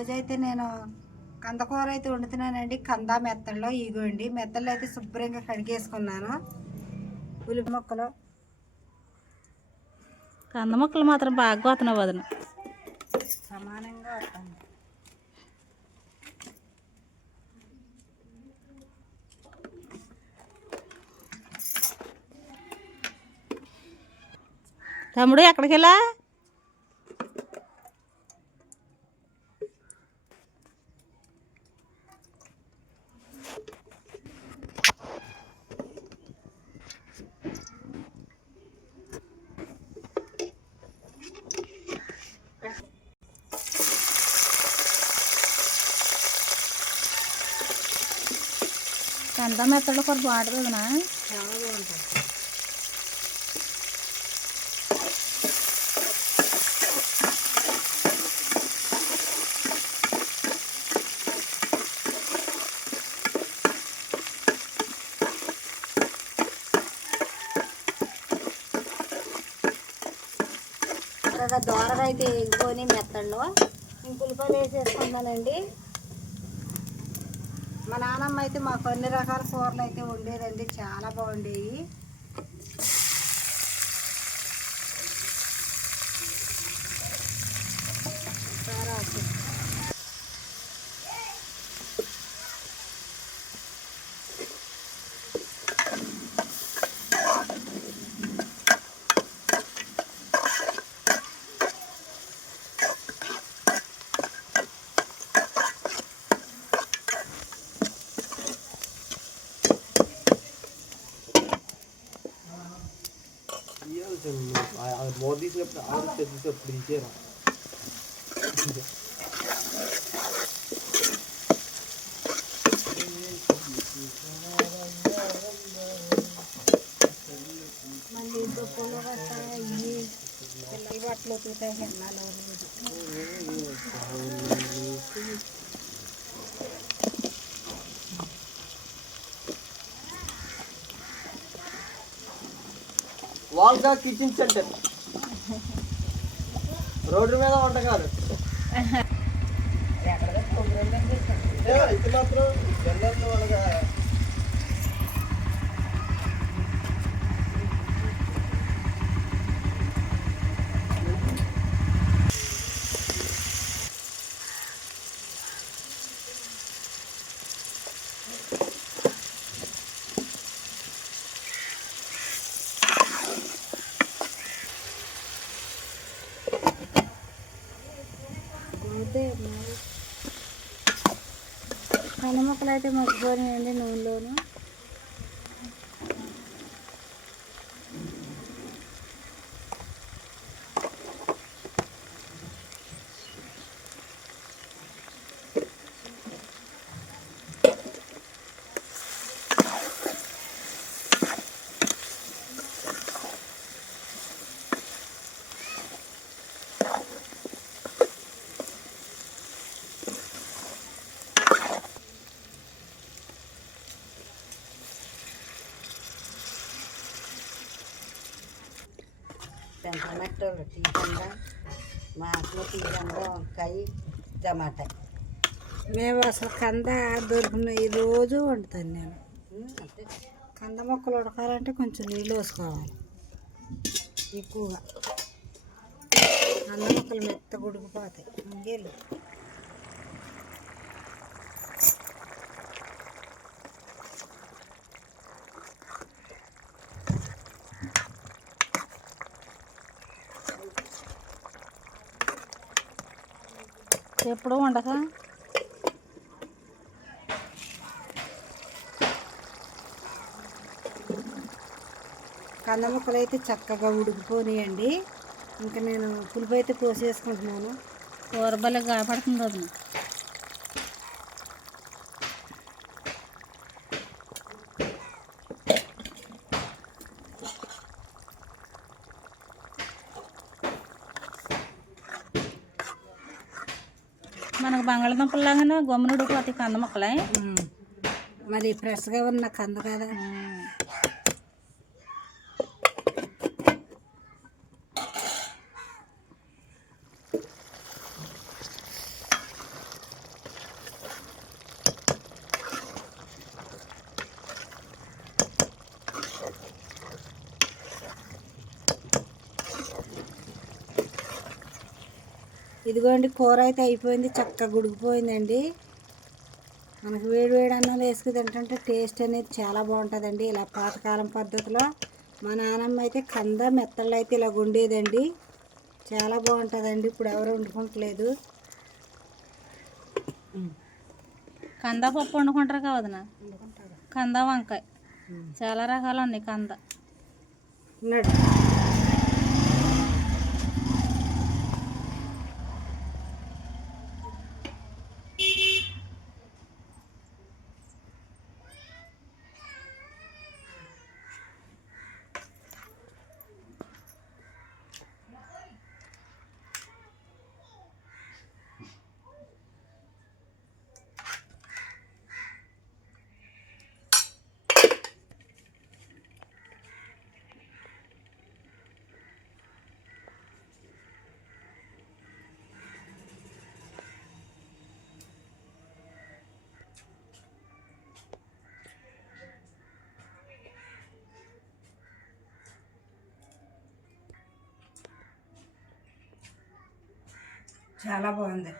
రోజైతే నేను కందకూర అయితే వండుతున్నానండి. కంద మెత్తల్లో ఇగోండి మెత్తల్లో అయితే శుభ్రంగా కడిగేసుకున్నాను. ఉల్లి మొక్కలు. కంద మొక్కలు మాత్రం బాగా కోతున్నావు వదన సమానంగా వస్తాను తమ్ముడు ఎక్కడికి వెళ్ళా ఎంత మెత్తడు కూర బాగుంటుంది వదినా చాలా బాగుంటుంది చక్కగా దోరగా అయితే ఇంకొని మెత్తల్లో ఇంకులపాయలు వేసేసుకున్నానండి మా నాన్నమ్మ అయితే మాకు అన్ని రకాల కూరలు అయితే ఉండేదండి చాలా బాగుండేవి. मोदी से अपने आदत से जिसे दीजिए ना। वालगा किचन सेंटर రోడ్డు మీద వంటకాలు. ఏ, అదే కన్న మొక్కలు అయితే మగ్గిపోయినాయండి నూనెలోను. టమాటోలు తీయకుండా మాటలు తీయకుండా వంకాయ టమాటా. మేము అసలు కంద దొరికిన ఈ రోజు వండుతాను నేను. కంద మొక్కలు ఉడకాలంటే కొంచెం నీళ్ళు వేసుకోవాలి ఎక్కువగా. కంద మొక్కలు మెత్తగా ఉడికిపోతాయి. ఇంకేళ్ళు ఎప్పుడు వండక. కంద ముక్కలు అయితే చక్కగా ఉడికిపోనియండి. ఇంకా నేను పులుపు అయితే పోసేసుకుంటున్నాను. కూర భలే గాయపడుతుంది వదిన. మనకు బంగాళదుంపలు లాగానే గమ్మునుడు పోతాయి కంద మొక్కలే. మరి ఫ్రెష్గా ఉన్న కంద కదా. ఇదిగోండి కూర అయితే అయిపోయింది చక్కగా గుడికిపోయిందండి. మనకు వేడి వేడి అన్నంలో వేసుకు తింటుంటే టేస్ట్ అనేది చాలా బాగుంటుందండి. ఇలా పాతకాలం పద్ధతిలో మా నాన్నమ్మ అయితే కంద మెత్తళ్ళు అయితే ఇలా ఉండేదండి చాలా బాగుంటుందండి ఇప్పుడు ఎవరు వండుకుంటలేదు. కంద పప్పు వండుకుంటారు కదా వదిన? కంద వంకాయ. చాలా రకాలు ఉన్నాయి కంద. చాలా బాగుంది.